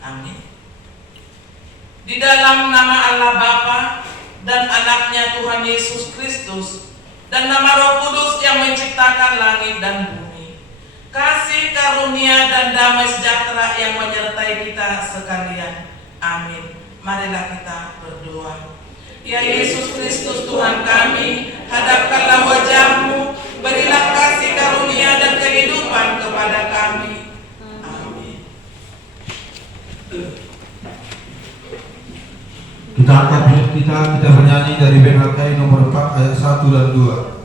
Amin. Di dalam nama Allah Bapa dan anaknya Tuhan Yesus Kristus dan nama Roh Kudus yang menciptakan langit dan bumi, kasih karunia dan damai sejahtera yang menyertai kita sekalian. Amin. Marilah kita berdoa. Ya Yesus Kristus Tuhan kami, hadapkanlah wajah-Mu, berilah kasih karunia dan kehidupan kepada kami. Amin. Kita angkat hidup kita bernyanyi dari BHK nomor 4 ayat 1 dan 2.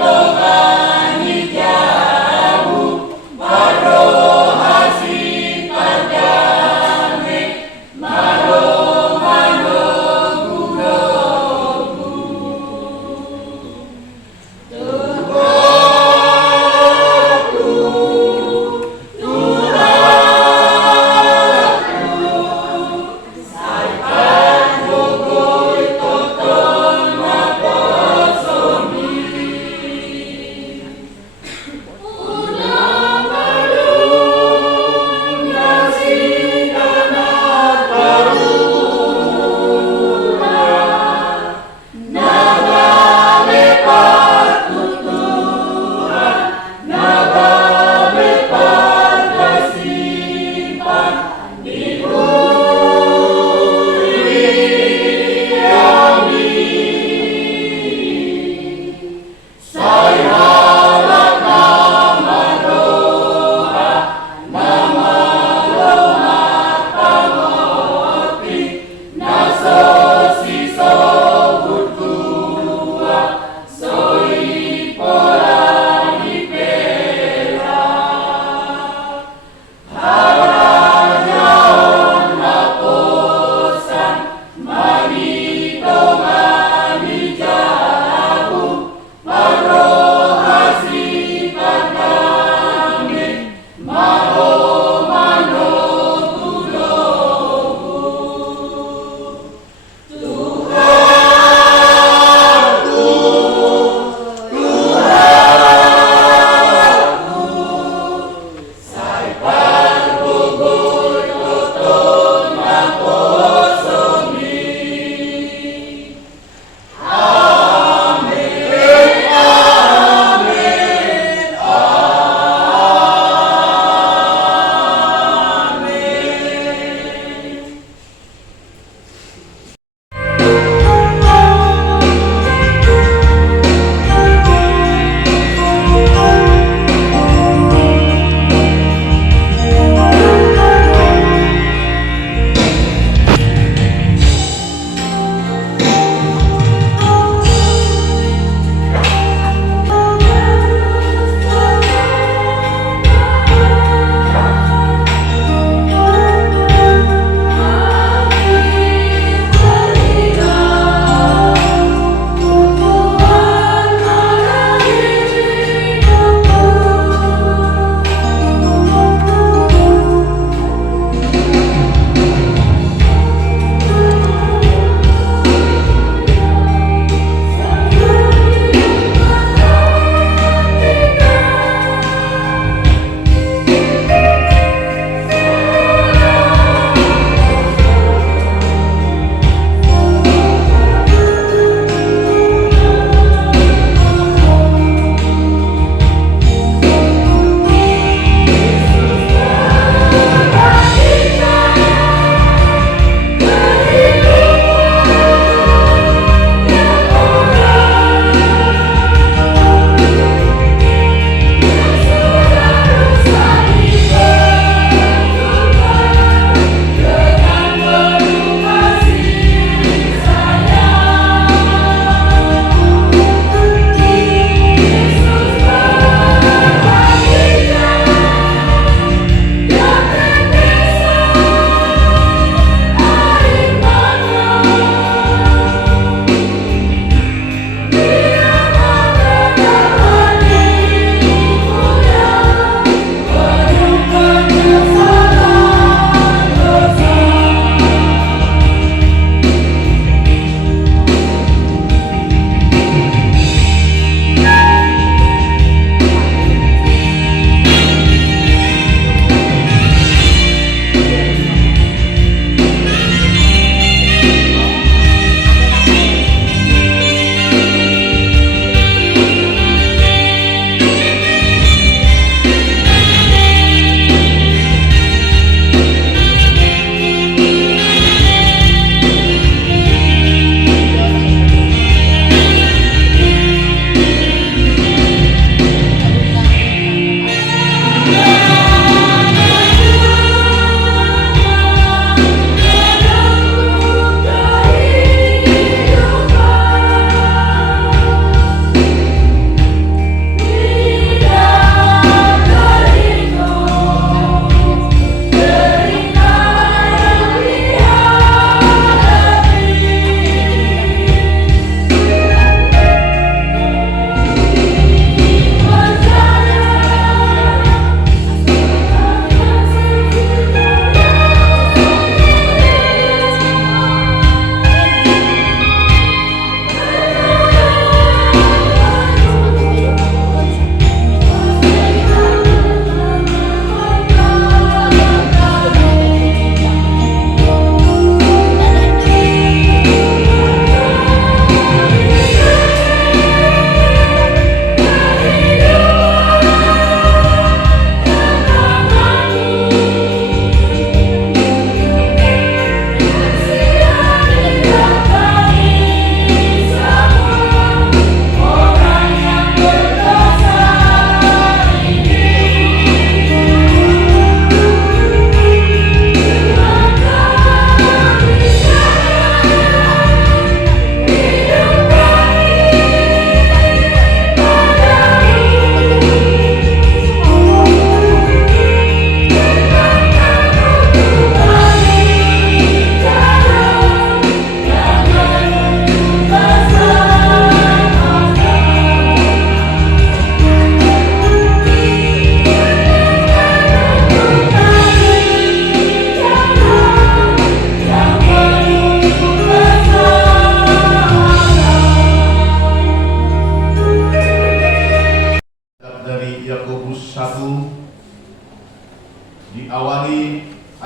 Toga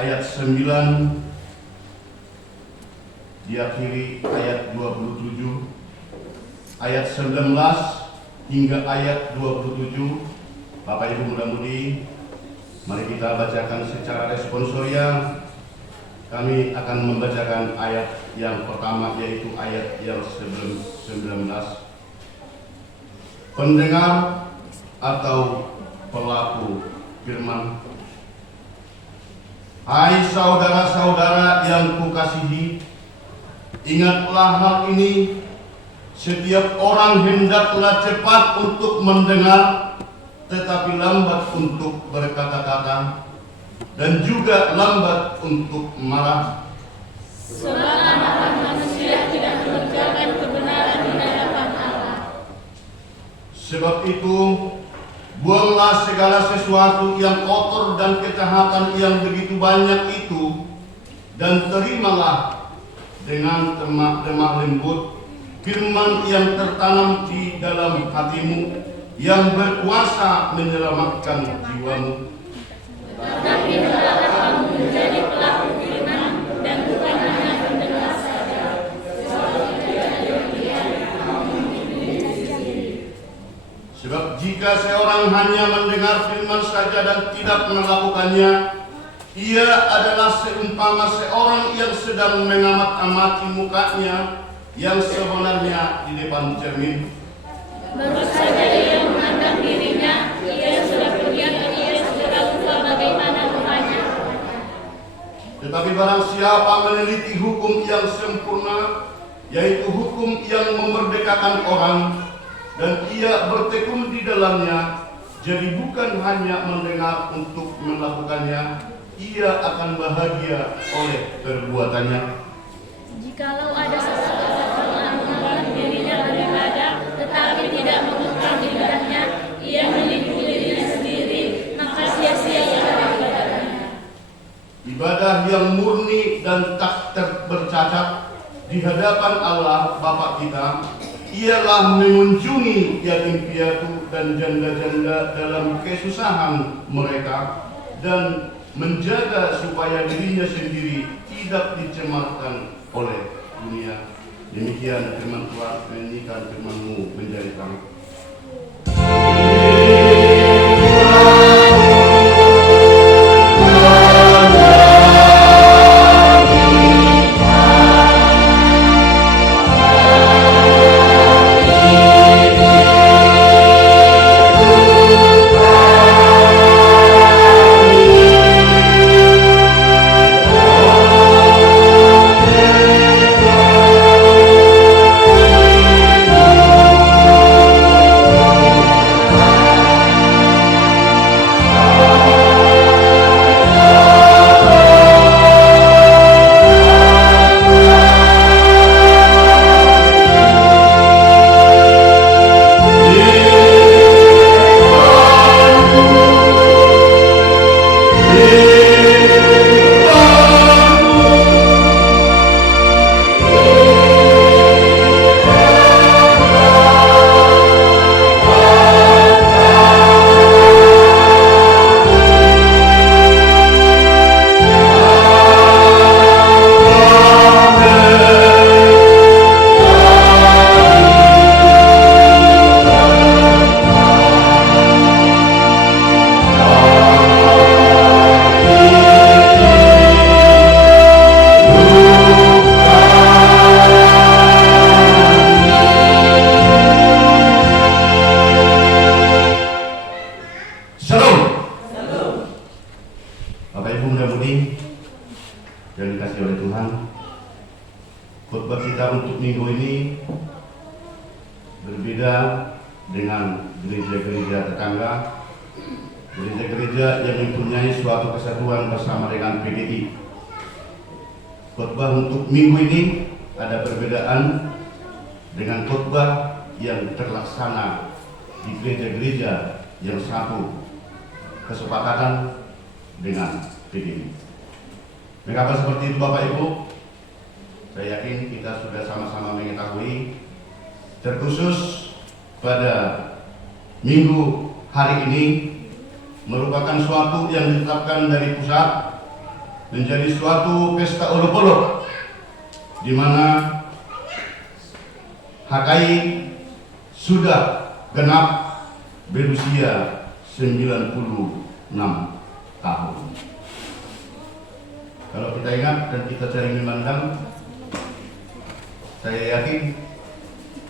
ayat 9 diakhiri ayat 27, ayat 19 hingga ayat 27. Bapak Ibu muda-mudi, mari kita bacakan secara responsoria. Kami akan membacakan ayat yang pertama, yaitu ayat yang 19. Pendengar atau pelaku firman. Hai saudara-saudara yang kukasihi, ingatlah hal ini. Setiap orang hendaklah cepat untuk mendengar, tetapi lambat untuk berkata-kata, dan juga lambat untuk marah. Sebab anak manusia tidak mengerjakan kebenaran di hadapan Allah. Sebab itu, buanglah segala sesuatu yang kotor dan kejahatan yang begitu banyak itu, dan terimalah dengan lemah lembut firman yang tertanam di dalam hatimu, yang berkuasa menyelamatkan jiwamu. Tetapi hendaklah kamu menjadi pelaku firman dan bukan hanya pendengar saja. Sebab jika seorang hanya mendengar firman saja dan tidak melakukannya, ia adalah seumpama seorang yang sedang mengamat-amati mukanya yang sebenarnya di depan cermin. Baru saja ia memandang dirinya, ia sudah kelihatan, ia sudah lupa bagaimana mukanya. Tetapi barang siapa meneliti hukum yang sempurna, yaitu hukum yang memerdekakan orang, dan ia bertekun di dalamnya, jadi bukan hanya mendengar untuk melakukannya, ia akan bahagia oleh perbuatannya. Jikalau ada seseorang yang menganggap dirinya beribadah, tetapi tidak mengekang ibadahnya, ia menipu dirinya sendiri, maka sia-sia ibadahnya. Ibadah yang murni dan tak bercacat di hadapan Allah Bapa kita ialah mengunjungi yatim piatu dan janda-janda dalam kesusahan mereka, dan menjaga supaya dirinya sendiri tidak dicemarkan oleh dunia. Demikian firman Tuhan, menyanyikan firman-Mu menjadi terang. Gereja-gereja yang mempunyai suatu kesatuan bersama dengan PDI. Khotbah untuk minggu ini ada perbedaan dengan khotbah yang terlaksana di gereja-gereja yang satu kesepakatan dengan PDI. Mengapa seperti itu Bapak Ibu? Saya yakin kita sudah sama-sama mengetahui, terkhusus pada minggu hari ini merupakan suatu yang ditetapkan dari pusat, menjadi suatu pesta olok-olok di mana HKI sudah genap berusia 96 tahun. Kalau kita ingat dan kita cari memandang, saya yakin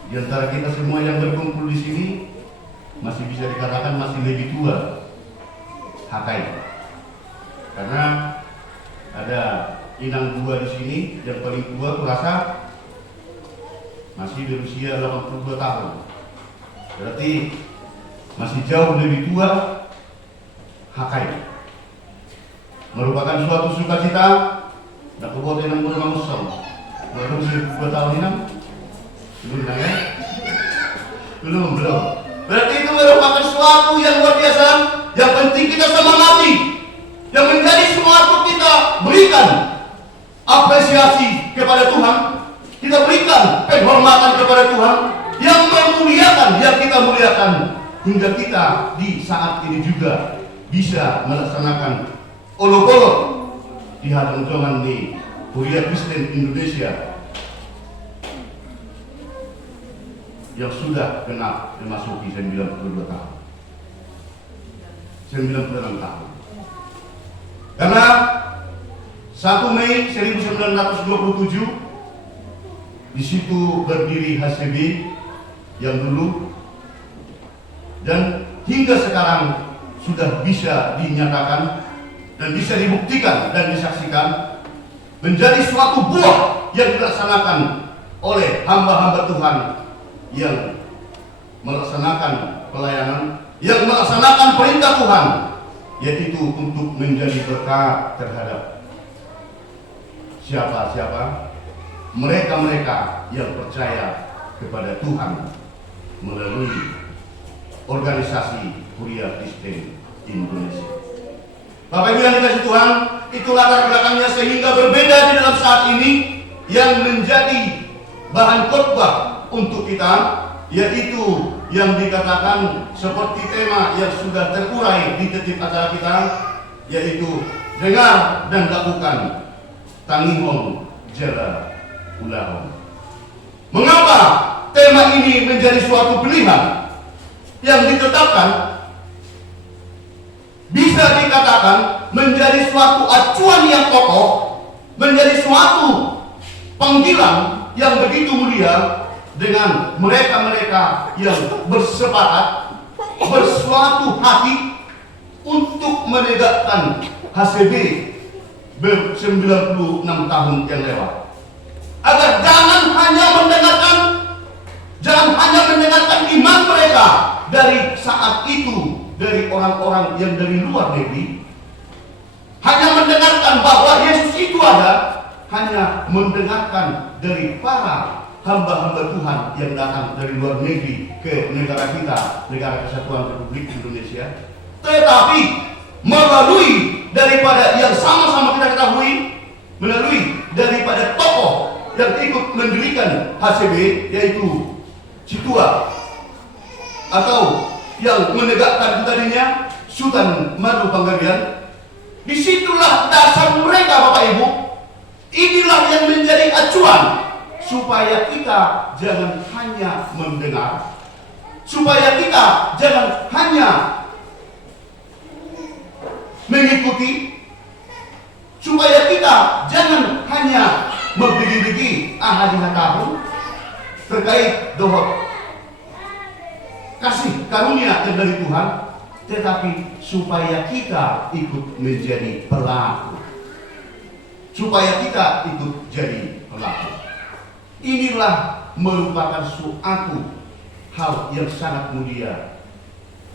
di antara kita semua yang berkumpul di sini masih bisa dikatakan masih lebih tua HKI. Karena ada inang dua di sini, yang paling tua kurasa masih berusia 82 tahun. Berarti masih jauh lebih tua HKI. Merupakan suatu sukacita. Nak buat yang berumah musam. Baru 2 tahun ini, belum ya? Belum. Berarti itu merupakan suatu yang luar biasa. Yang penting kita semangati. Yang menjadi suatu kita berikan apresiasi kepada Tuhan. Kita berikan penghormatan kepada Tuhan. Yang memuliakan, yang kita muliakan. Hingga kita di saat ini juga bisa melaksanakan olok-olok di hadapan di Kuliah Kristen Indonesia yang sudah genap memasuki 92 tahun. 96 tahun. Karena 1 Mei 1927 di situ berdiri HCB yang dulu, dan hingga sekarang sudah bisa dinyatakan dan bisa dibuktikan dan disaksikan menjadi suatu buah yang dilaksanakan oleh hamba-hamba Tuhan yang melaksanakan pelayanan, yang melaksanakan perintah Tuhan, yaitu untuk menjadi berkat terhadap siapa-siapa? Mereka-mereka yang percaya kepada Tuhan melalui organisasi Kuliah Kristen Indonesia. Bapak Ibu yang dikasihi Tuhan, itu latar belakangnya sehingga berbeda di dalam saat ini yang menjadi bahan khotbah untuk kita, yaitu yang dikatakan seperti tema yang sudah terurai di tertib acara kita, yaitu dengar dan lakukan tangihon jala ulahon. Mengapa tema ini menjadi suatu pilihan yang ditetapkan? Bisa dikatakan menjadi suatu acuan yang kokoh, menjadi suatu panggilan yang begitu mulia dengan mereka-mereka yang bersepakat, bersuatu hati untuk menegakkan HCB ber-96 tahun yang lewat. Agar jangan hanya mendengarkan iman mereka dari saat itu, dari orang-orang yang dari luar negeri, hanya mendengarkan bahwa Yesus itu ada, hanya mendengarkan dari para hamba-hamba Tuhan yang datang dari luar negeri ke negara kita, Negara Kesatuan Republik Indonesia, tetapi melalui daripada yang sama-sama kita ketahui, melalui daripada tokoh yang ikut mendirikan HCB, yaitu Citua, atau yang menegakkan tadinya Sultan Madu Panggabean. Disitulah dasar mereka, Bapak Ibu. Inilah yang menjadi acuan supaya kita jangan hanya mendengar, supaya kita jangan hanya mengikuti, supaya kita jangan hanya membegi-begi ahadiah tahun terkait dohot kasih karunia yang dari Tuhan, tetapi supaya kita ikut menjadi pelaku, supaya kita ikut jadi pelaku. Inilah merupakan suatu hal yang sangat mulia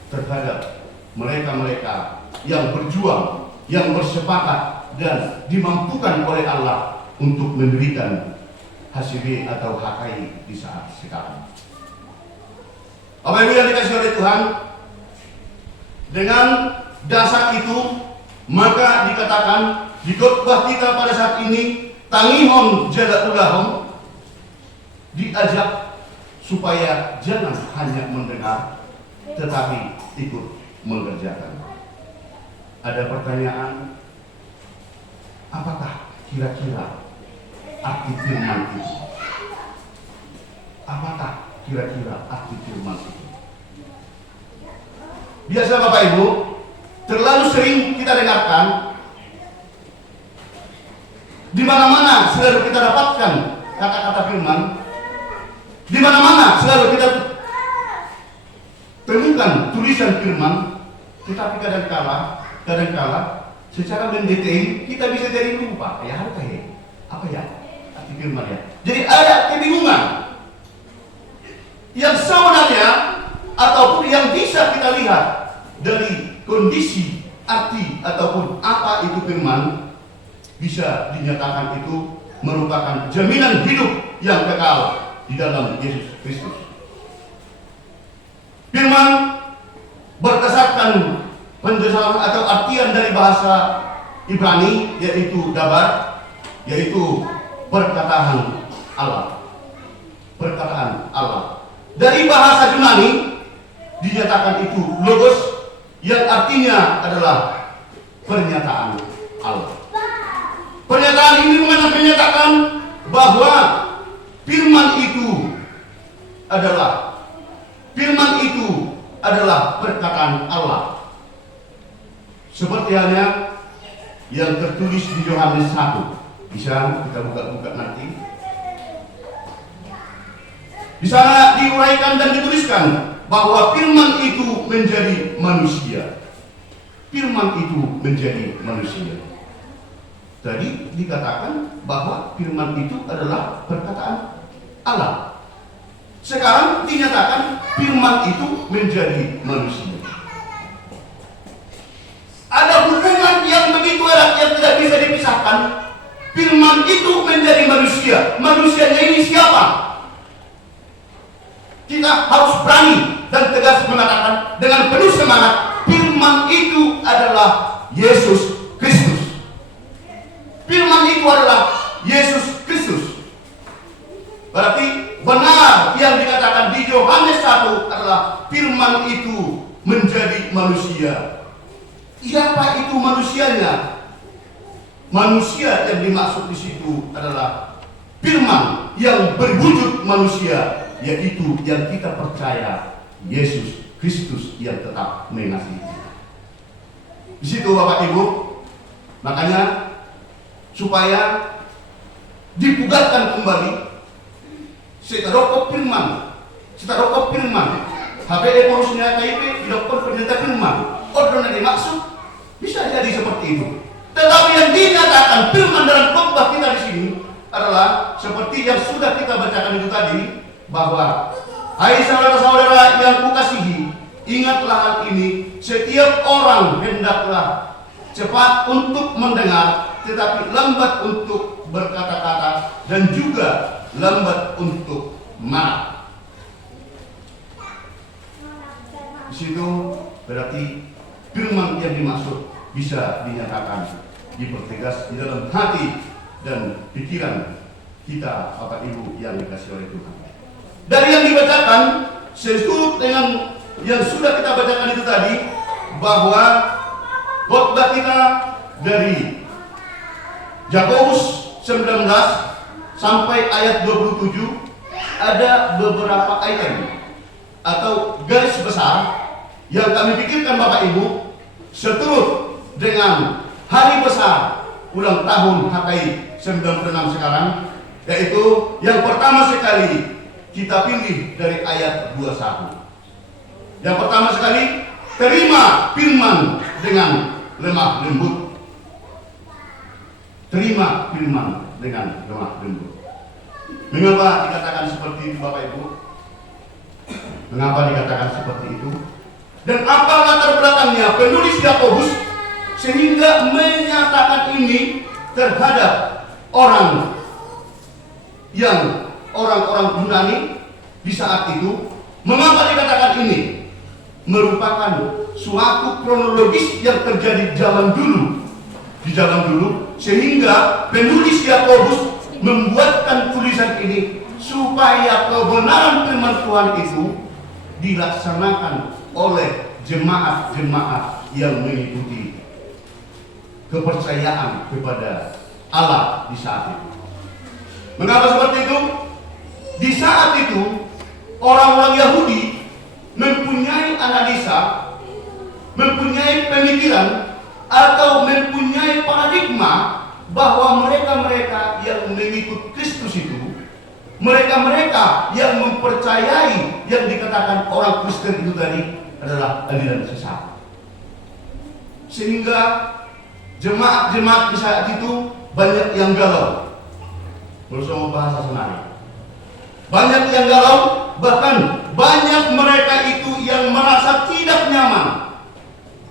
terhadap mereka-mereka yang berjuang, yang bersepakat dan dimampukan oleh Allah untuk mendirikan HCB atau HKI di saat sekarang. Bapak Ibu yang dikasihi oleh Tuhan, dengan dasar itu maka dikatakan di khotbah kita pada saat ini, tangihon jala ulahon, diajak supaya jangan hanya mendengar tetapi ikut mengerjakan. Ada pertanyaan, apakah kira-kira arti firman itu? Apakah kira-kira arti firman itu? Biasa Bapak Ibu, terlalu sering kita dengarkan, di mana-mana selalu kita dapatkan kata-kata firman, di mana-mana selalu kita temukan tulisan firman, tetapi kadang-kala secara mendetail kita bisa jadi lupa. Apa ya arti firman ya? Jadi ada kebingungan yang sebenarnya ataupun yang bisa kita lihat dari kondisi arti ataupun apa itu firman, bisa dinyatakan itu merupakan jaminan hidup yang kekal di dalam Yesus Kristus. Firman berdasarkan penjelasan atau artian dari bahasa Ibrani, yaitu dabar, yaitu perkataan Allah. Perkataan Allah. Dari bahasa Yunani dinyatakan itu logos, yang artinya adalah pernyataan Allah. Pernyataan ini menyatakan bahwa firman itu adalah perkataan Allah. Seperti halnya yang tertulis di Yohanes 1. Bisa kita buka-buka nanti. Di sana diuraikan dan dituliskan bahwa firman itu menjadi manusia. Firman itu menjadi manusia. Jadi dikatakan bahwa firman itu adalah perkataan Allah. Sekarang dinyatakan firman itu menjadi manusia. Ada hubungan yang begitu erat yang tidak bisa dipisahkan. Firman itu menjadi manusia. Manusianya ini siapa? Kita harus berani dan tegas mengatakan dengan penuh semangat, firman itu adalah Yesus Kristus. Firman itu adalah Yesus Kristus. Berarti benar yang dikatakan di Yohanes 1 adalah firman itu menjadi manusia. Siapa itu manusianya? Manusia yang dimaksud di situ adalah firman yang berwujud manusia, yaitu yang kita percaya Yesus Kristus yang tetap mengasihi kita. Di situ Bapak Ibu, makanya supaya dipugarkan kembali seterokop firman, HPE pengurusnya KIP dilakukan pendeta firman. Order yang dimaksud bisa jadi seperti itu. Tetapi yang dinyatakan firman dalam khotbah kita di sini adalah seperti yang sudah kita bacakan itu tadi, bahwa hai saudara-saudara yang kukasihi, ingatlah hal ini, setiap orang hendaklah cepat untuk mendengar, tetapi lambat untuk berkata-kata, dan juga lambat untuk marah. Di situ berarti firman yang dimaksud bisa dinyatakan, dipertegas di dalam hati dan pikiran kita, Bapak Ibu yang dikasihi oleh Tuhan. Dari yang dibacakan, sesuai dengan yang sudah kita bacakan itu tadi, bahwa khotbah kita dari Yakobus 19 sampai ayat 27 ada beberapa item atau garis besar yang kami pikirkan Bapak Ibu seturut dengan hari besar ulang tahun HKI 96 sekarang, yaitu yang pertama sekali kita pilih dari ayat 21. Yang pertama sekali, terima firman dengan lemah lembut. Terima firman dengan lemah lembut. Mengapa dikatakan seperti itu Bapak Ibu? Mengapa dikatakan seperti itu? Dan apa latar belakangnya penulis Yakobus sehingga menyatakan ini terhadap orang Yunani di saat itu? Mengapa dikatakan ini? Merupakan suatu kronologis yang terjadi di zaman dulu, sehingga penulis Yakobus membuatkan tulisan ini supaya kebenaran firman Tuhan itu dilaksanakan oleh jemaat-jemaat yang mengikuti kepercayaan kepada Allah di saat itu. Mengapa seperti itu? Di saat itu orang-orang Yahudi mempunyai analisa, mempunyai pemikiran atau mempunyai paradigma bahwa mereka-mereka yang mengikut Kristus itu, mereka-mereka yang mempercayai yang dikatakan orang Kristen itu tadi adalah aliran sesat. Sehingga jemaat-jemaat di saat itu banyak yang galau. Bersama bahasa Senayan. Banyak yang galau, bahkan banyak mereka itu yang merasa tidak nyaman.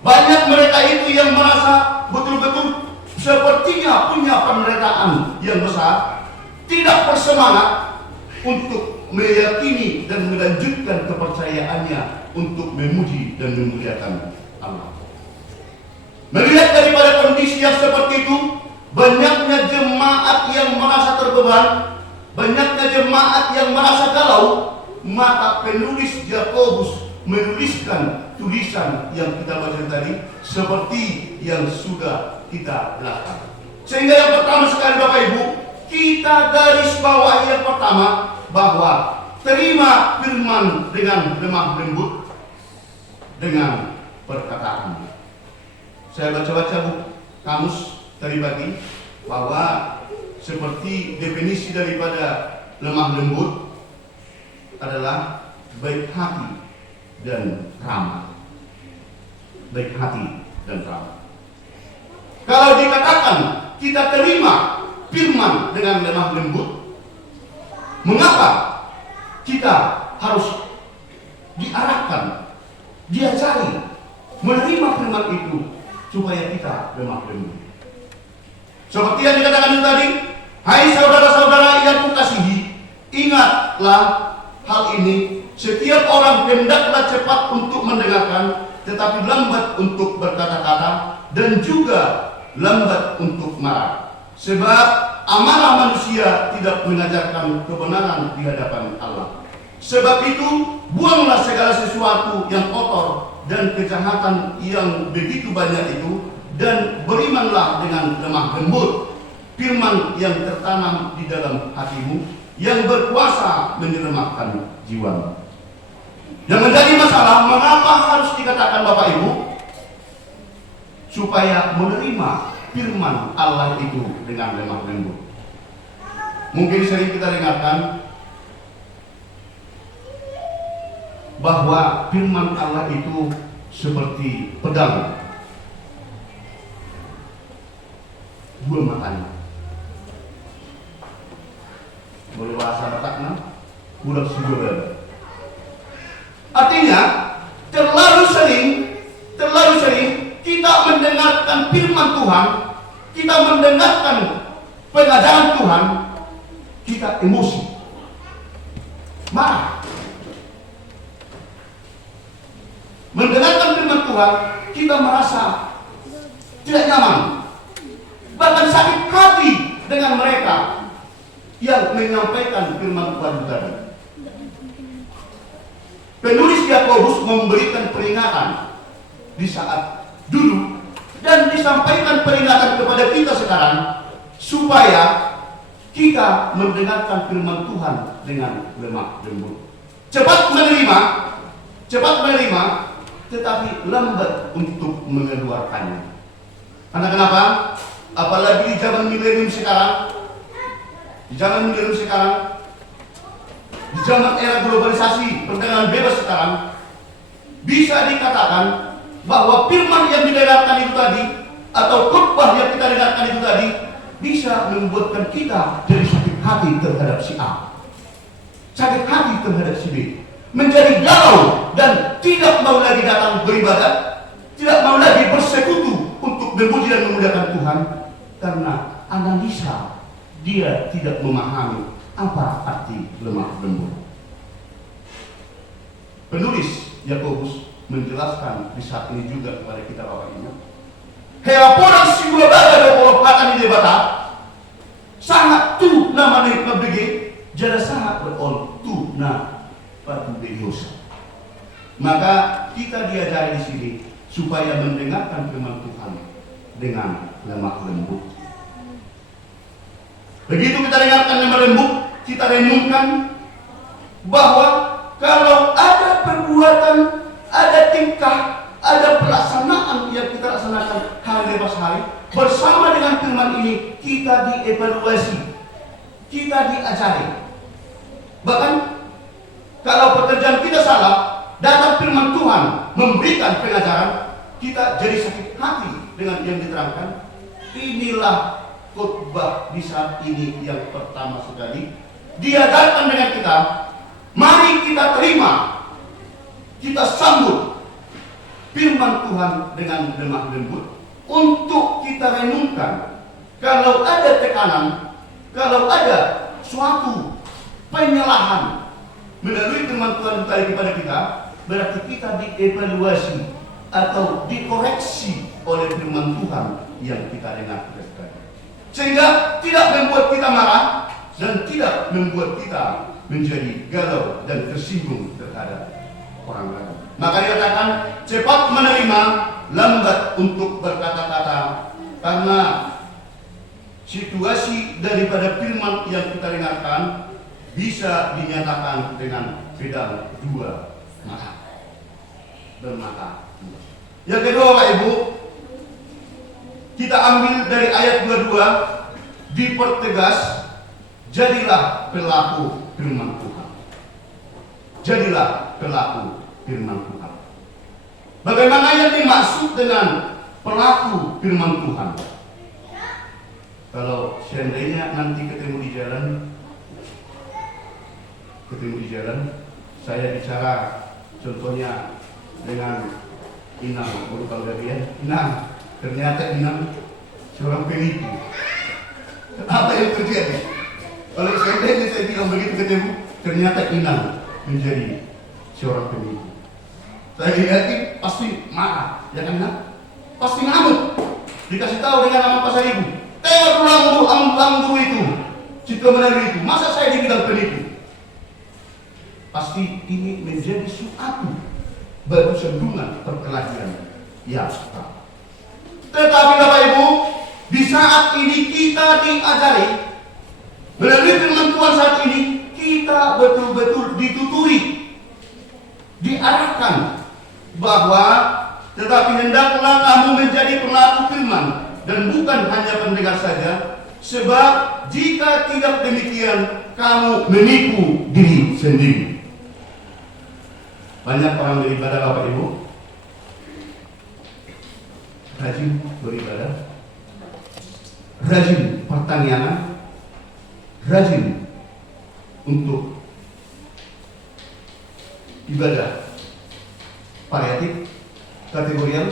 Banyak mereka itu yang merasa betul-betul sepertinya punya penderitaan yang besar, tidak bersemangat untuk meyakini dan melanjutkan kepercayaannya untuk memuji dan memuliakan Allah. Melihat daripada kondisi yang seperti itu, banyaknya jemaat yang merasa terbeban, banyaknya jemaat yang merasa galau, maka penulis Yakobus menuliskan tulisan yang kita baca tadi seperti yang sudah kita lakukan. Sehingga yang pertama sekali Bapak Ibu, kita garis bawahi yang pertama bahwa terima firman dengan lemah lembut dengan perkataan. Saya baca-baca buku kamus tadi pagi bahwa seperti definisi daripada lemah lembut adalah baik hati dan ramah. Baik hati dan ramah. Kalau dikatakan kita terima firman dengan lemah lembut, mengapa kita harus diarahkan, diajari menerima firman itu supaya kita lemah lembut? Seperti yang dikatakan tadi, hai saudara-saudara yang kukasihi, ingatlah hal ini. Setiap orang hendaklah cepat untuk mendengarkan, tetapi lambat untuk berkata-kata, dan juga lambat untuk marah. Sebab amarah manusia tidak mengajarkan kebenaran di hadapan Allah. Sebab itu, buanglah segala sesuatu yang kotor dan kejahatan yang begitu banyak itu, dan berimanlah dengan lemah lembut firman yang tertanam di dalam hatimu, yang berkuasa menyelamatkan jiwamu. Yang menjadi masalah, mengapa harus dikatakan Bapak Ibu? Supaya menerima firman Allah itu dengan lemah lembut. Mungkin sering kita dengarkan bahwa firman Allah itu seperti pedang dua matanya. Boleh bahasa Batakna, udah sebuah. Artinya terlalu sering kita mendengarkan firman Tuhan, kita mendengarkan pengajaran Tuhan, kita emosi, marah. Mendengarkan firman Tuhan, kita merasa tidak nyaman, bahkan sakit hati dengan mereka yang menyampaikan firman Tuhan tadi. Penulis Yakobus memberikan peringatan di saat dulu dan disampaikan peringatan kepada kita sekarang supaya kita mendengarkan firman Tuhan dengan lemah lembut. Cepat menerima, tetapi lambat untuk mengeluarkannya. Karena kenapa? Apalagi di zaman milenium sekarang, di zaman era globalisasi, perdagangan bebas sekarang, bisa dikatakan bahwa firman yang didengarkan itu tadi, atau khotbah yang kita dengarkan itu tadi, bisa membuatkan kita jadi sakit hati terhadap si A, sakit hati terhadap si B, menjadi galau dan tidak mau lagi datang beribadah, tidak mau lagi bersekutu untuk memuji dan memuliakan Tuhan, karena analisa dia tidak memahami apa arti lemah lembut. Penulis Yakobus menjelaskan di saat ini juga kepada kita Bapak Ibu. Heaporang siguro baga do polopakan di debata sangat tu namanya mabege jada sangat berol tu na patu bediosa. Maka kita diajari di sini supaya mendengarkan firman Tuhan dengan lemah lembut. Begitu kita dengarkan yang melembut, kita renungkan bahwa kalau ada perbuatan, ada tingkah, ada pelaksanaan yang kita laksanakan hari lepas hari, bersama dengan firman ini kita dievaluasi, kita diajari. Bahkan kalau pekerjaan kita salah, datang firman Tuhan memberikan pengajaran, kita jadi sakit hati dengan yang diterangkan. Inilah khotbah di saat ini yang pertama sekali diajarkan dengan kita. Mari kita terima, kita sambut firman Tuhan dengan lemah lembut untuk kita renungkan. Kalau ada tekanan, kalau ada suatu penyalahan melalui firman Tuhan tadi kepada kita, berarti kita dievaluasi atau dikoreksi oleh firman Tuhan yang kita dengar tadi. Sehingga tidak membuat kita marah dan tidak membuat kita menjadi galau dan tersinggung terhadap orang lain. Maka dikatakan cepat menerima, lambat untuk berkata-kata, karena situasi daripada firman yang kita dengarkan bisa dinyatakan dengan pedang dua mata, bermata. Yang kedua, Bapak Ibu, kita ambil dari ayat 22, dipertegas, jadilah pelaku firman Tuhan. Jadilah pelaku firman Tuhan. Bagaimana yang dimaksud dengan pelaku firman Tuhan? Kalau seandainya nanti ketemu di jalan, saya bicara contohnya dengan Inang, baru kalian, Inang, ternyata Inang seorang penipu. Apa yang terjadi? Kalau seandainya saya bilang begitu ketemu, ternyata Inang menjadi seorang penipu. Saya yakin pasti marah, ya kan Inang? Pasti ngamuk. Dikasih tahu dengan nama pasal ibu. Tengok lambu itu, Citra Menari itu. Masa saya dibilang penipu? Pasti ini menjadi suatu baru sandungan perkelahian yang sah. Tetapi Bapak Ibu, di saat ini kita diajari melalui firman Tuhan saat ini, kita betul-betul dituturi, diarahkan bahwa tetapi hendaklah kamu menjadi pelaku firman dan bukan hanya pendengar saja, sebab jika tidak demikian kamu menipu diri sendiri. Banyak orang beribadah Bapak Ibu, rajin beribadah, rajin pertanian, rajin untuk ibadah pariatif, kategorial,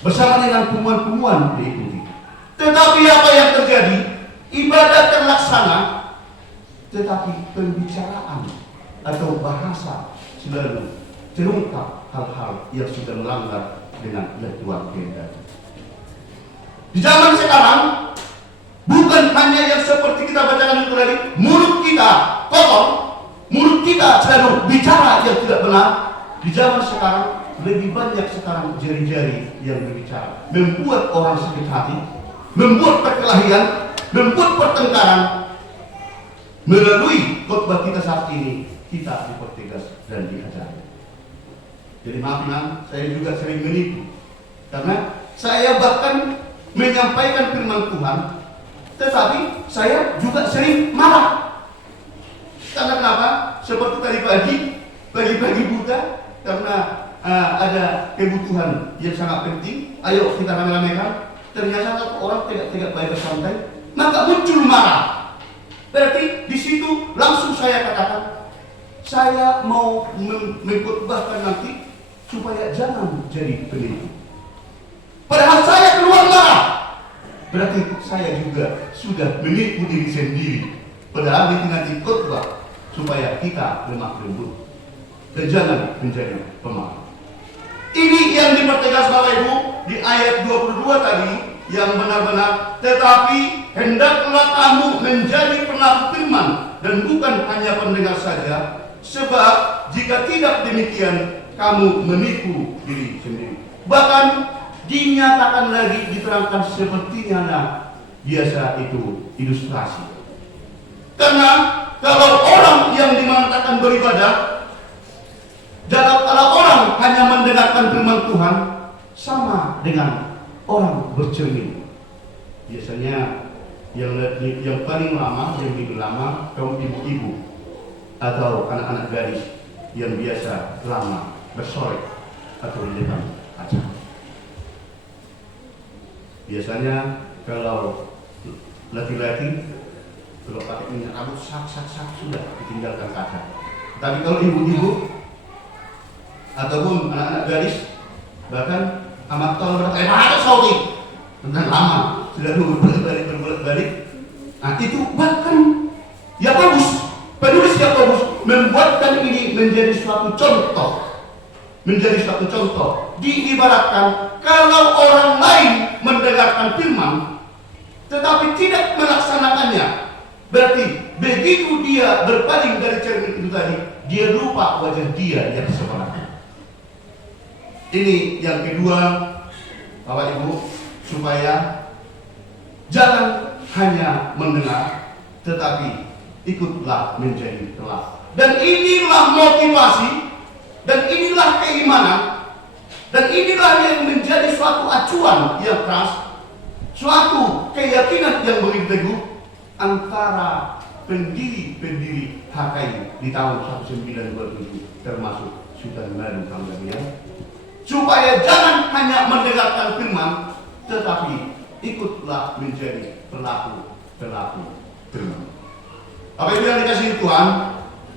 bersama dengan pengumuman diikuti. Tetapi apa yang terjadi? Ibadah terlaksana, tetapi pembicaraan atau bahasa selalu terungkap hal-hal yang sudah melanggar dengan Tuhan kehendak. Di zaman sekarang bukan hanya yang seperti kita bacakan itu tadi, mulut kita kotor, mulut kita selalu bicara yang tidak benar. Di zaman sekarang lebih banyak sekarang jari-jari yang berbicara, membuat orang sakit hati, membuat perkelahian, membuat pertengkaran. Melalui khotbah kita saat ini, kita dipertegas dan diajari. Jadi maaf Nang, saya juga sering menipu, karena saya bahkan menyampaikan firman Tuhan, tetapi saya juga sering marah. Karena kenapa? Seperti tadi pagi buta, karena ada kebutuhan yang sangat penting, ayo kita rame-ramekan. Ternyata satu orang tidak baik bersantai, maka muncul marah. Berarti di situ langsung saya katakan, saya mau mengkhotbahkan nanti supaya jangan jadi penipu. Padahal saya keluar marah, berarti saya juga sudah menipu diri sendiri. Padahal itu nanti khotbah supaya kita lemah lembut dan jangan menjadi pemarah. Ini yang dipertegas Bapak Ibu di ayat 22 tadi, yang benar-benar, tetapi hendaklah kamu menjadi pelaku firman dan bukan hanya pendengar saja, sebab jika tidak demikian kamu menipu diri sendiri. Bahkan dinyatakan lagi, diterangkan sepertinya biasa itu ilustrasi. Karena kalau orang yang dimatakan beribadah, kalau orang hanya mendengarkan firman Tuhan, sama dengan orang bercermin. Biasanya yang paling lama, yang lebih lama, kaum ibu-ibu atau anak-anak gadis yang biasa lama bersolek atau di depan kaca. Biasanya kalau laki-laki kalau pakai minyak rambut sak sudah ditinggalkan kaca. Tapi kalau ibu-ibu ataupun anak-anak gadis bahkan amat tol berkata saudi tentang lama sudah berbolak-balik. Nah itu bahkan Yakobus, penulis Yakobus membuatkan ini menjadi suatu contoh. Diibaratkan kalau orang lain mendengarkan firman tetapi tidak melaksanakannya, berarti begitu dia berpaling dari cermin itu tadi, dia lupa wajah dia yang sebenarnya. Ini yang kedua, Bapak Ibu, supaya jangan hanya mendengar, tetapi ikutlah menjadi telak. Dan inilah motivasi, dan inilah keimanan, dan inilah yang menjadi suatu acuan yang keras, suatu keyakinan yang begitu teguh antara pendiri-pendiri HKI di tahun 1927 termasuk Sultan Madu Panggabean, supaya jangan hanya mendengarkan firman, tetapi ikutlah menjadi pelaku firman. Apa itu yang dikasih Tuhan?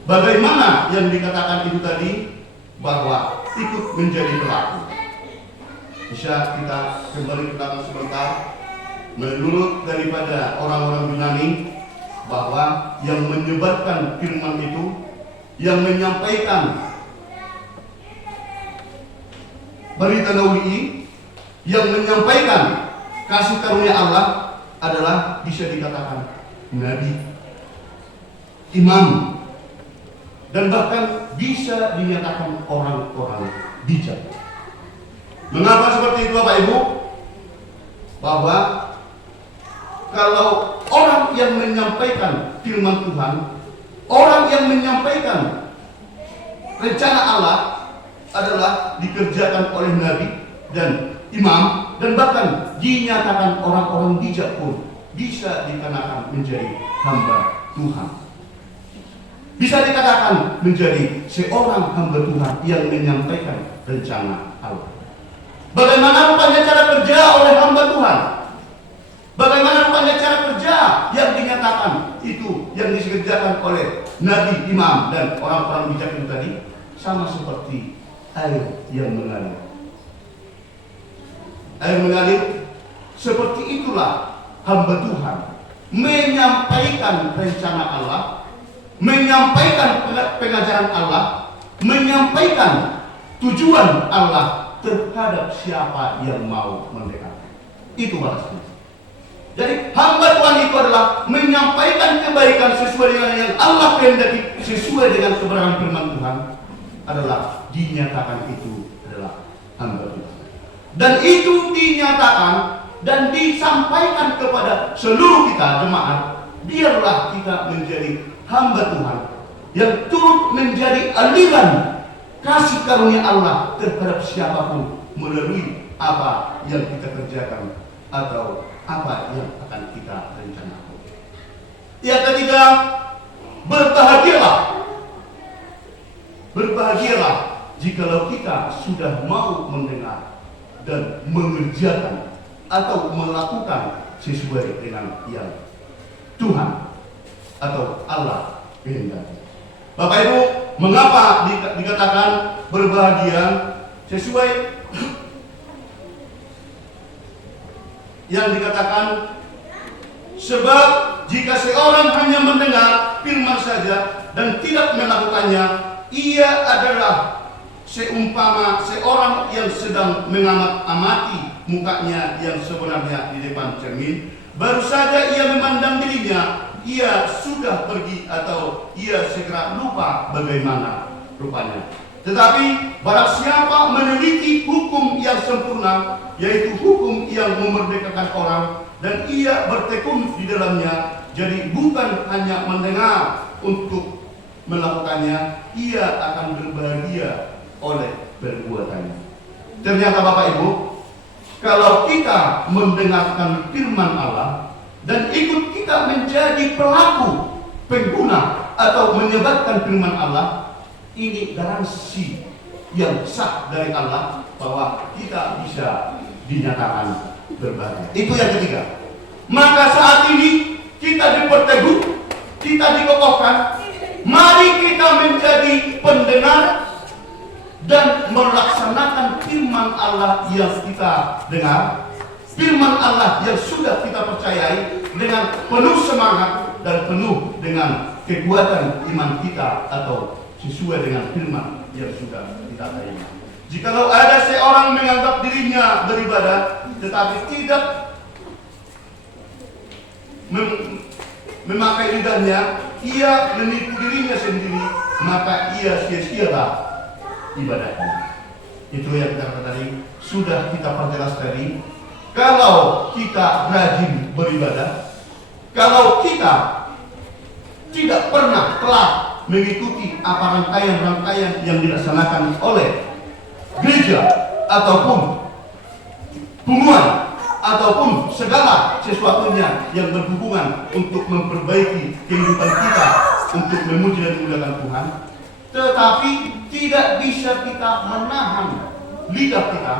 Bagaimana yang dikatakan itu tadi bahwa ikut menjadi pelaku? Bisa kita kembali ke belakang sebentar. Menurut daripada orang-orang Yunani, bahwa yang menyebarkan firman itu, yang menyampaikan berita nawi, yang menyampaikan kasih karunia Allah adalah bisa dikatakan nabi, imam, dan bahkan bisa dinyatakan orang-orang bijak. Mengapa seperti itu Bapak Ibu? Bahwa kalau orang yang menyampaikan firman Tuhan, orang yang menyampaikan rencana Allah adalah dikerjakan oleh nabi dan imam, dan bahkan dinyatakan orang-orang bijak pun bisa dikatakan menjadi hamba Tuhan. Bisa dikatakan menjadi seorang hamba Tuhan yang menyampaikan rencana Allah. Bagaimana rupanya cara kerja oleh hamba Tuhan? Bagaimana rupanya cara kerja yang dinyatakan itu, yang dikerjakan oleh nabi, imam, dan orang-orang bijak itu tadi? Sama seperti air yang mengalir. Air mengalir, seperti itulah hamba Tuhan menyampaikan rencana Allah, menyampaikan pengajaran Allah, menyampaikan tujuan Allah terhadap siapa yang mau mendekat. Itu balasnya. Jadi hamba Tuhan itu adalah menyampaikan kebaikan sesuai dengan yang Allah kehendaki, sesuai dengan kebenaran firman Tuhan, adalah dinyatakan itu adalah hamba Tuhan. Dan itu dinyatakan dan disampaikan kepada seluruh kita jemaat. Biarlah kita menjadi hamba Tuhan yang turut menjadi aliran kasih karunia Allah terhadap siapapun melalui apa yang kita kerjakan atau apa yang akan kita rencanakan. Yang ketiga, berbahagialah jikalau kita sudah mau mendengar dan mengerjakan atau melakukan sesuai dengan yang Tuhan atau Allah kehendaki. Bapak Ibu, mengapa dikatakan berbahagia? Sesuai yang dikatakan, sebab jika seorang hanya mendengar firman saja dan tidak melakukannya, ia adalah seumpama seorang yang sedang mengamati mukanya yang sebenarnya di depan cermin. Baru saja ia memandang dirinya, ia sudah pergi atau ia segera lupa bagaimana rupanya. Tetapi barang siapa meneliti hukum yang sempurna, yaitu hukum yang memerdekakan orang, dan ia bertekun di dalamnya. Jadi bukan hanya mendengar untuk melakukannya, ia akan berbahagia oleh perbuatannya. Ternyata Bapak Ibu, kalau kita mendengarkan firman Allah dan ikut kita menjadi pelaku, pengguna atau menyebarkan firman Allah, ini garansi yang sah dari Allah bahwa kita bisa dinyatakan berbahagia. Itu yang ketiga. Maka saat ini kita diperteguh, kita dikokohkan. Mari kita menjadi pendengar dan melaksanakan firman Allah yang kita dengar, firman Allah yang sudah kita percayai dengan penuh semangat dan penuh dengan kekuatan iman kita atau sesuai dengan firman yang sudah kita terima. Jikalau ada seorang menganggap dirinya beribadah tetapi tidak memakai lidahnya, ia menipu dirinya sendiri, maka ia sia-sialah ibadahnya. Itu yang kita kata tadi, sudah kita perjelas tadi. Kalau kita rajin beribadah, kalau kita tidak pernah telah mengikuti apa rangkaian-rangkaian yang dilaksanakan oleh gereja ataupun hubungan ataupun segala sesuatunya yang berhubungan untuk memperbaiki kehidupan kita, untuk memuji dan memuliakan Tuhan, tetapi tidak bisa kita menahan lidah kita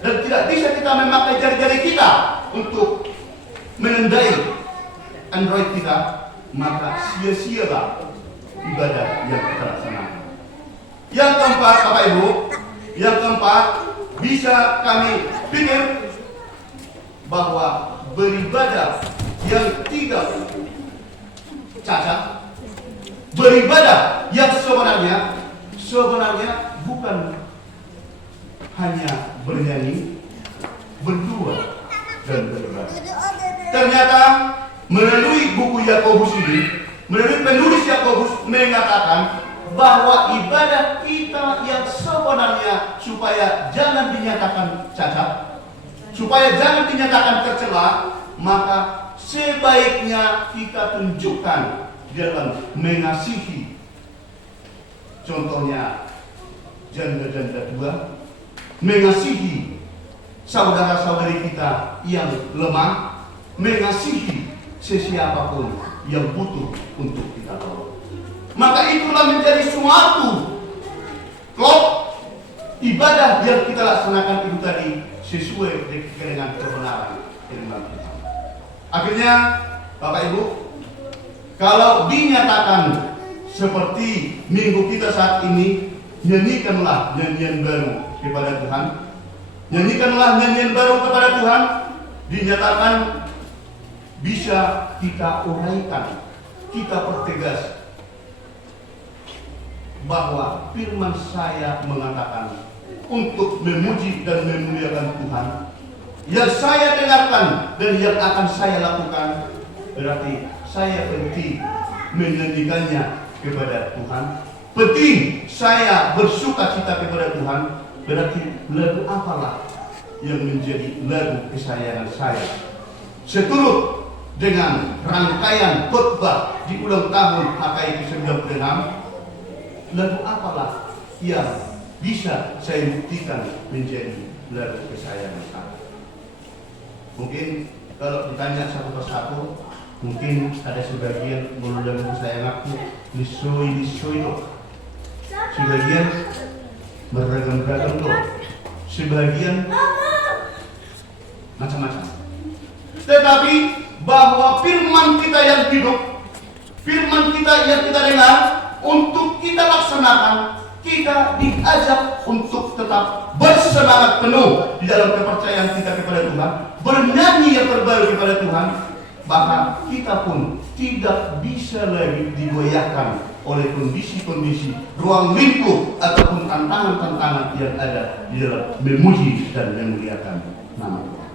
dan tidak bisa kita memakai jari-jari kita untuk menendai Android kita, maka sia-sialah ibadah yang kita laksanakan. Yang keempat, Bapak Ibu, yang keempat, bisa kami pikir bahwa beribadah yang tidak cacat, beribadah yang sebenarnya bukan hanya bernyanyi, berdua dan beribadah. Ternyata melalui buku Yakobus ini, melalui penulis Yakobus mengatakan bahwa ibadah kita yang sebenarnya supaya jangan dinyatakan cacat, supaya jangan dinyatakan tercela, maka sebaiknya kita tunjukkan dalam mengasihi. Contohnya janda-janda dua, mengasihi saudara-saudari kita yang lemah, mengasihi sesiapapun yang butuh untuk kita tolong. Maka itulah menjadi suatu klop ibadah yang kita laksanakan itu tadi sesuai dengan kebenaran firman Tuhan. Akhirnya, Bapak Ibu, kalau dinyatakan seperti minggu kita saat ini, nyanyikanlah nyanyian baru kepada Tuhan. Nyanyikanlah nyanyian baru kepada Tuhan, dinyatakan bisa kita uraikan, kita pertegas bahwa firman saya mengatakan untuk memuji dan memuliakan Tuhan, yang saya dengarkan dan yang akan saya lakukan, berarti saya penting menyanyikannya kepada Tuhan, penting saya bersuka cita kepada Tuhan. Berarti lagu apalah yang menjadi lagu kesayangan saya, seturut dengan rangkaian khotbah di ulang tahun HKI ke-96. Lagu apalah yang bisa saya buktikan menjadi lagu kesayangan saya? Mungkin kalau ditanya satu persatu, mungkin ada sebagian menurut lagu kesayanganku nisoi loh, sebagian beragam-ragam loh, sebagian macam-macam. Tetapi bahwa firman kita yang hidup, firman kita yang kita dengar, untuk kita laksanakan, kita diajak untuk tetap bersemangat penuh di dalam kepercayaan kita kepada Tuhan, bernyanyi yang terbaru kepada Tuhan. Maka kita pun tidak bisa lagi digoyahkan oleh kondisi-kondisi ruang lingkup ataupun tantangan-tantangan yang ada di dalam memuji dan memuliakan nama Tuhan.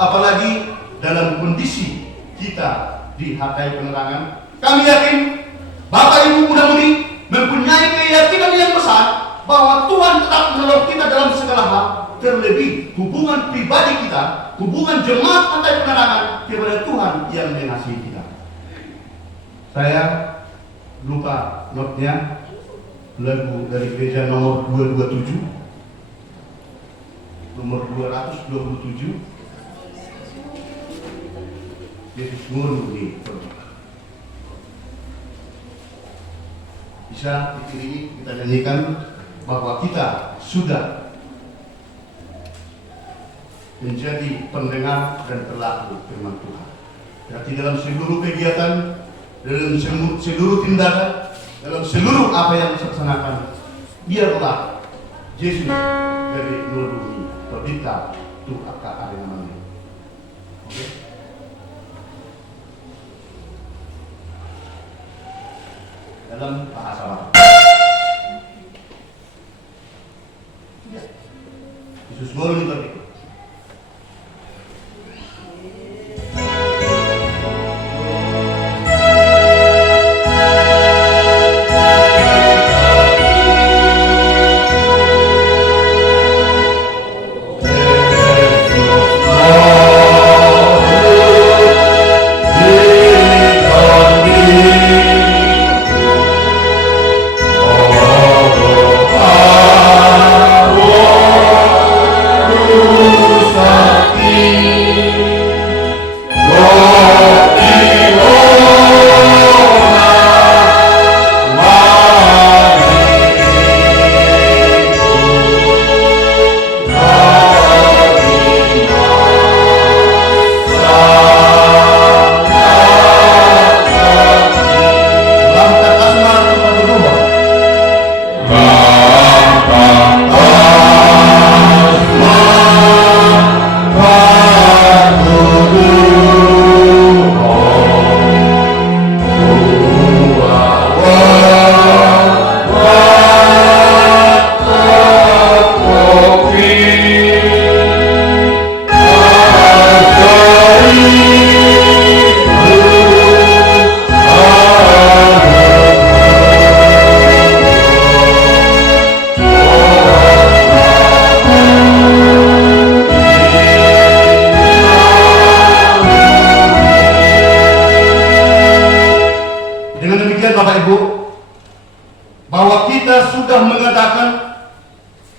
Apalagi dalam kondisi kita di HKI Penerangan, kami yakin Bapak Ibu muda-mudi mempunyai keyakinan yang besar bahwa Tuhan tetap menolong kita dalam segala hal. terlebih hubungan pribadi kita, hubungan jemaat Pantai Penerangan kepada Tuhan yang mengasihi kita. Saya lupa notnya, lagu dari gereja nomor 227, nomor 227, Yesus murni. Bisa diiringi, kita nyanyikan bahwa kita sudah menjadi pendengar dan pelaku firman Tuhan. Berarti dalam seluruh kegiatan, dalam seluruh tindakan, dalam seluruh apa yang dilaksanakan, biarlah Yesus dari nuruni todita tu aka ada namanya. Oke? Dalam bahasa Arab. Yesus murni todita.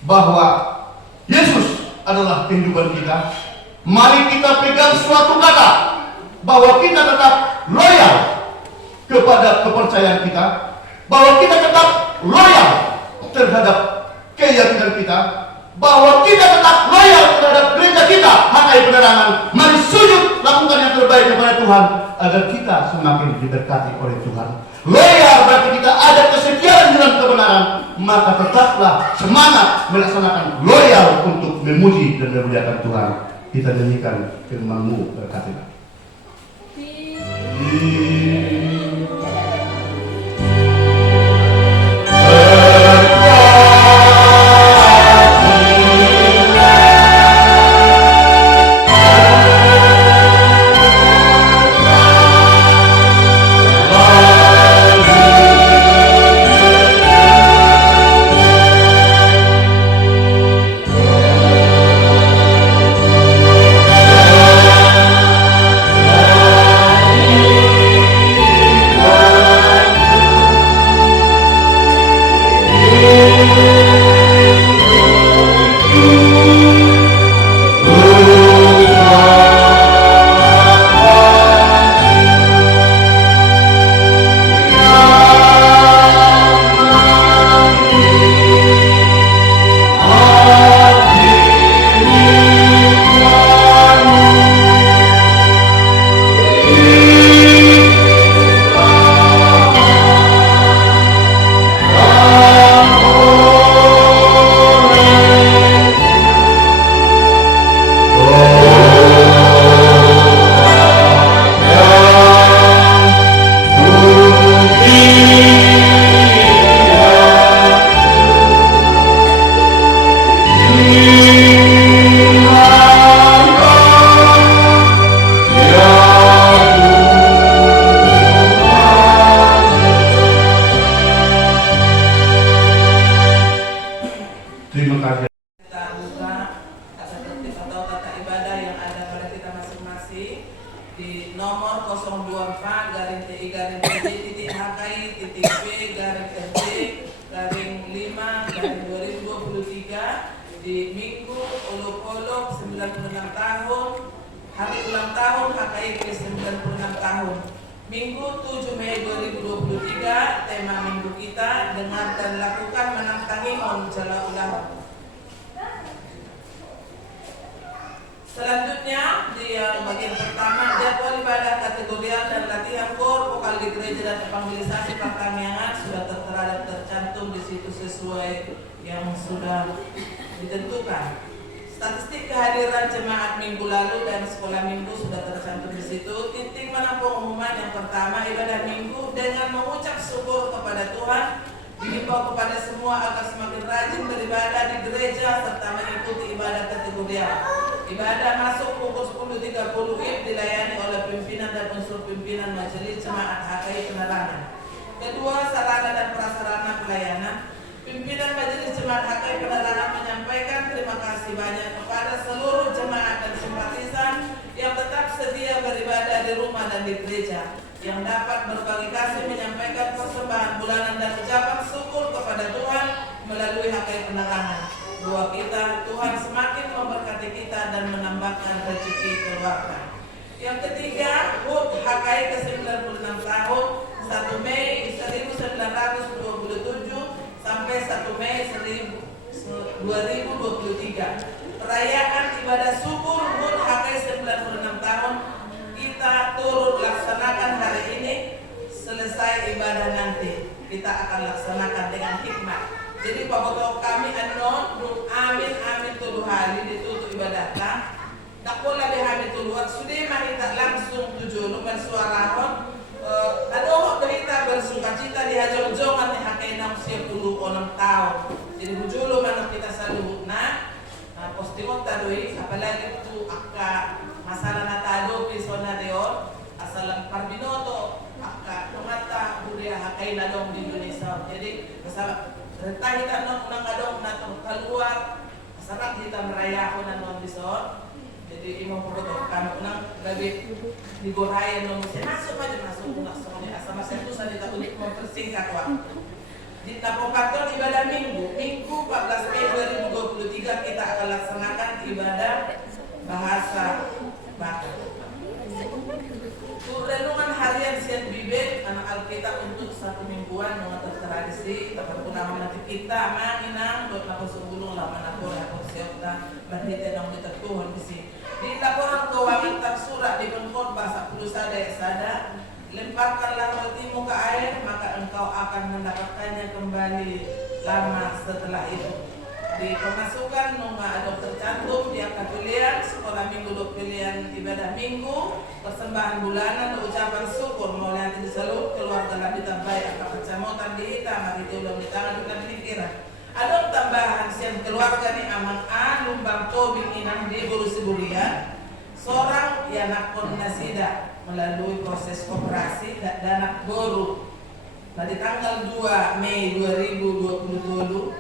Bahwa Yesus adalah kehidupan kita, mari kita pegang suatu kata bahwa kita tetap loyal kepada kepercayaan kita, bahwa kita tetap loyal terhadap keyakinan kita, bahwa kita tetap loyal terhadap gereja kita, HKI Penerangan. Mari sujud, lakukan yang terbaik kepada Tuhan agar kita semakin diberkati oleh Tuhan. Loyal berarti kita ada kesetiaan dalam kebenaran, maka tetaplah semangat melaksanakan loyal untuk memuji dan memuliakan Tuhan. Kita nyanyikan firman-Mu, berkatilah. Oh di Minggu Olok-Olok 96 tahun, hari ulang tahun HKIP 96 tahun. Minggu 7 Mei 2023, tema minggu kita, dengar dan lakukan menantangi on jala ulang. Selanjutnya di bagian pertama, jadwal ibadah kategorial dan latihan kor vokal di gereja dan evangelisasi pertanian sudah tertera dan tercantum di situ sesuai yang sudah ditentukan. Statistik kehadiran jemaat minggu lalu dan sekolah minggu sudah tercantum di situ. Titik mana pengumuman yang pertama, ibadah minggu dengan mengucap syukur kepada Tuhan, dihimbau kepada semua agar semakin rajin beribadah di gereja serta mengikuti ibadah kategorial. Ibadah masuk pukul 10.30 WIB dilayani oleh pimpinan dan unsur pimpinan majelis jemaat HKI Penerangan. Kedua, sarana dan prasarana pelayanan. Pimpinan majelis jemaat HKI Penerangan menyampaikan terima kasih banyak kepada seluruh jemaat dan simpatisan yang tetap sedia beribadah di rumah dan di gereja, yang dapat berbagi kasih menyampaikan persembahan bulanan dan ucapan syukur kepada Tuhan melalui HKI Penerangan. Doa kita, Tuhan semakin memberkati kita dan menambahkan rezeki keluarga. Yang ketiga, HUT HKI ke-96 tahun, 1 Mei 1927 sampai 1 Mei 2023. Perayaan ibadah syukur HUT HKI 96 tahun kita turut laksanakan hari ini. Selesai ibadah nanti kita akan laksanakan dengan hikmat. Jadi bapak kami anon amin tulu hari ditutup ibadah tak pola behami tuluan sudah mahita langsung tujuh lumen suarahon adoh kita bersukacita di hajong-jongan di HKI 66 tahun. Jadi bujulu mana kita selalu postingot tadoi apalagi itu akka masalah natado pisona deon asalan parbinoto akka tumata budaya HKI nadong di Indonesia. Jadi masalah rentah kita nang adong natong keluar masalah kita merayakan nanon bison. Jadi imam foto kan nang gabi digorayan nang masuk aja masuk semuanya asal masa itu saya untuk mempersingkat waktu. Di Tapokaton ibadah minggu 14 Mei 2023 kita akan laksanakan ibadah bahasa Batak. Renungan harian siat bibit anak Alkitab untuk 1 mingguan dengan tradisi tempat punama nanti kita manginang buat lapor sebelum lama lapor siapta berdita nang ditertuhan di sini. Di laporan keuangan tersurat di pengkhotbah 10 sada lemparkanlah rotimu ke air maka engkau akan mendapatkannya kembali lama setelah itu. Di pemasukan nunga ada tercantum di angka pilihan sekolah minggu dua pilihan ibadah minggu persembahan bulanan dan ucapan syukur mulai nanti diseluruh keluarga lebih tambahin angka percamotan di hitam mari diulang di tangan bukan pikiran. Ada tambahan siang keluarga nih aman lumbang tobing inang di bulu siburian seorang yang koordinasida melalui proses koperasi dan dana boru. Nah di tanggal 2 Mei 2020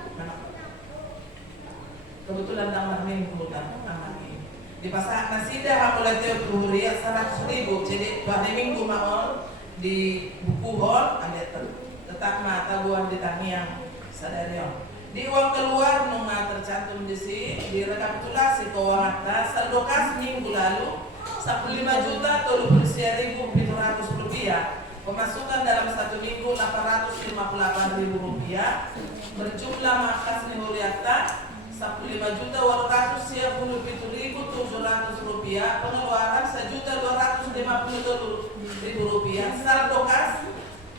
kebetulan tanggal minggu dan aman ini di pasar nasida hamulai teoria 100.000 jadi hari minggu maol di buku hon ada tetap mata buah di tamiang sadarion di uang keluar nunga tercantum di sini di rekapitulasi keuangan saldo kas minggu lalu 15.033.700 rupiah. Pemasukan dalam 1 minggu 858.000 rupiah. Berjumlah makas nihuriata 15.857.700 rupiah. Pengeluaran 1.250.000 rupiah. Saldo kas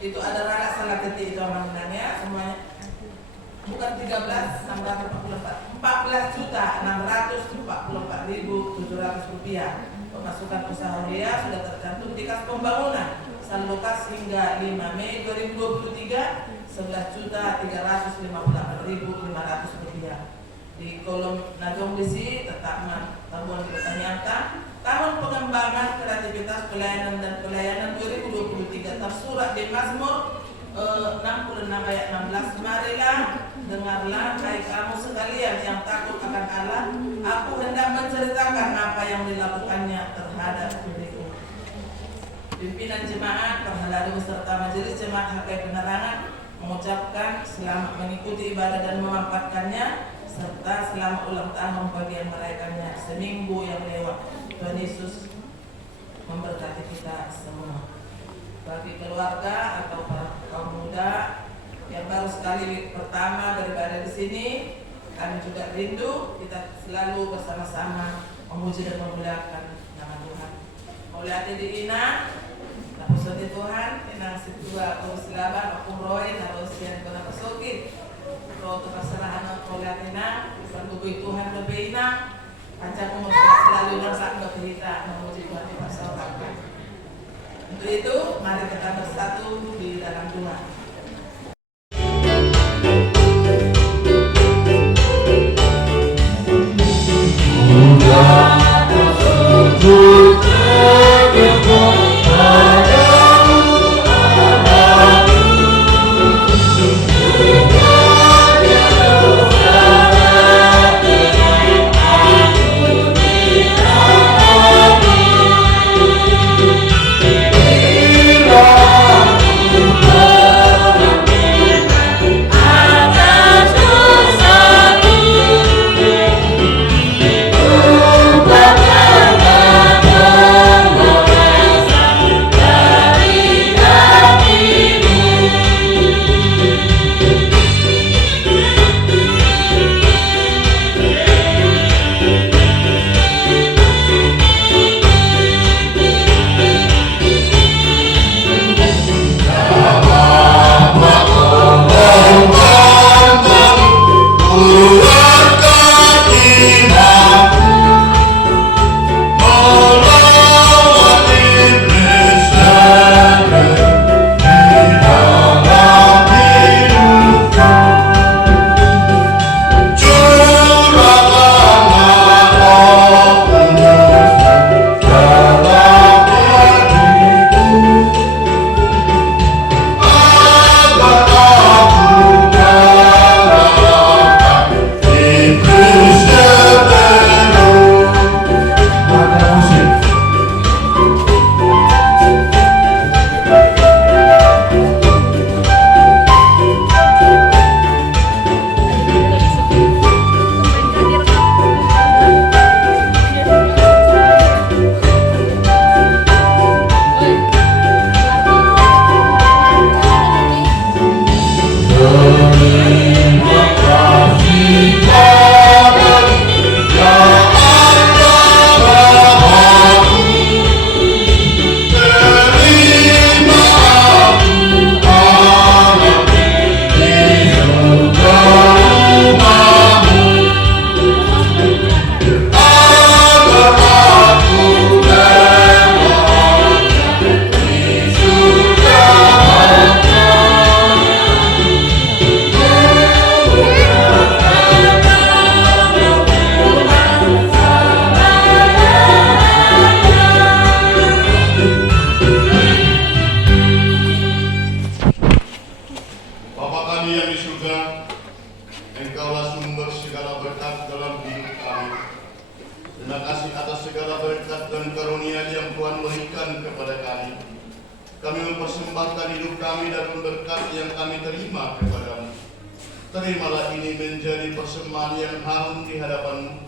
itu ada rara salah ketik itu amanannya semuanya bukan 13.644 14.644.700 rupiah. Pemasukan usaha dia sudah tercantum di kas pembangunan saldo kas hingga 5 Mei 2023 11.358.500 rupiah. Di kolom najong bisi tetap tabuan dipertanyakan tahun pengembangan kreativitas pelayanan dan pelayanan 2023 tersurat di Mazmur 66 ayat 16. Marilah dengarlah hai kamu sekalian yang takut akan Allah, aku hendak menceritakan apa yang dilakukannya terhadap diriku. Pimpinan jemaat, pendahulu serta majelis jemaat HKI Penerangan mengucapkan selamat mengikuti ibadah dan memanfaatkannya. serta selama ulang tahun bagi yang merayakannya seminggu yang lewat. Tuhan Yesus memberkati kita semua. Bagi keluarga atau para kaum muda yang baru sekali pertama beribadah di sini, kami juga rindu kita selalu bersama-sama memuji dan memuliakan nama Tuhan. Oleh di Ina, tapos di Tuhan, inang situa o silaban o kumroy na rosian ko na pasokit. Pero ito kasalahan ng oleh na, pagtugoy Tuhan lebih na, pancak mo selalu nasa bercerita memuji Tuhan di masyarakat. Untuk itu, mari kita bersatu di dalam Tuhan. Terimalah ini menjadi persembahan yang harum di hadapan-Mu.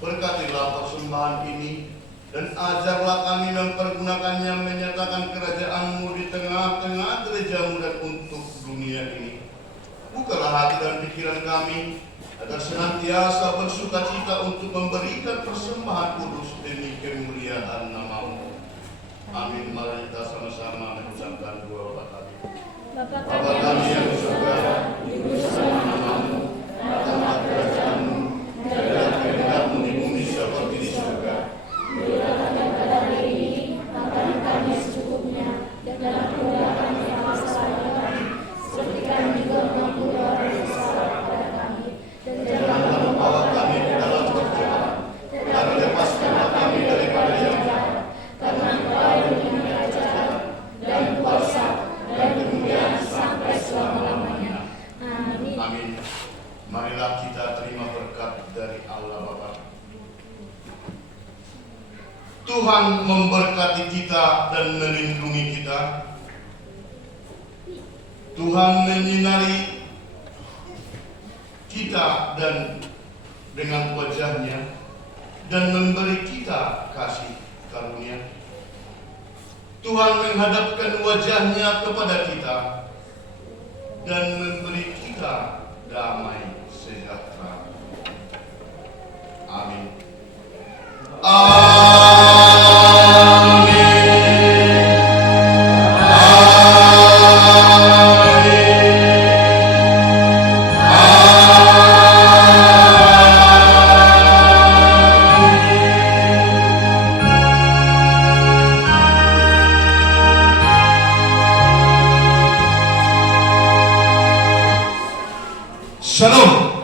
Berkatilah persembahan ini, dan ajarlah kami mempergunakannya menyatakan kerajaan-Mu di tengah-tengah gereja-Mu dan untuk dunia ini. Bukalah hati dan pikiran kami, agar senantiasa bersuka cita untuk memberikan persembahan kudus demi kemuliaan nama-Mu. Amin. Mari kita sama-sama mengucapkan doa Bapa kami yang di surga, dikuduskanlah nama-Mu, datanglah kerajaan-Mu, jadilah kehendak-Mu di bumi seperti di surga. Berilah kami pada hari ini makanan kami secukupnya, dan ampunilah kami kesalahan kami, seperti kami juga mengampuni orang yang bersalah kepada kami, dan janganlah membawa kami ke dalam pencobaan, tetapi lepaskanlah kami daripada yang jahat, karena Engkau yang punya kerajaan dan kuasa dan kemuliaan sampai selama-lamanya. Amin. Amin. Marilah kita terima berkat dari Allah Bapa. Tuhan memberkati kita dan melindungi kita. Tuhan menyinari kita dan dengan wajahnya dan memberi kita kasih karunia. Tuhan menghadapkan wajahnya kepada kita dan memberi kita damai sejahtera. Amin. Shalom.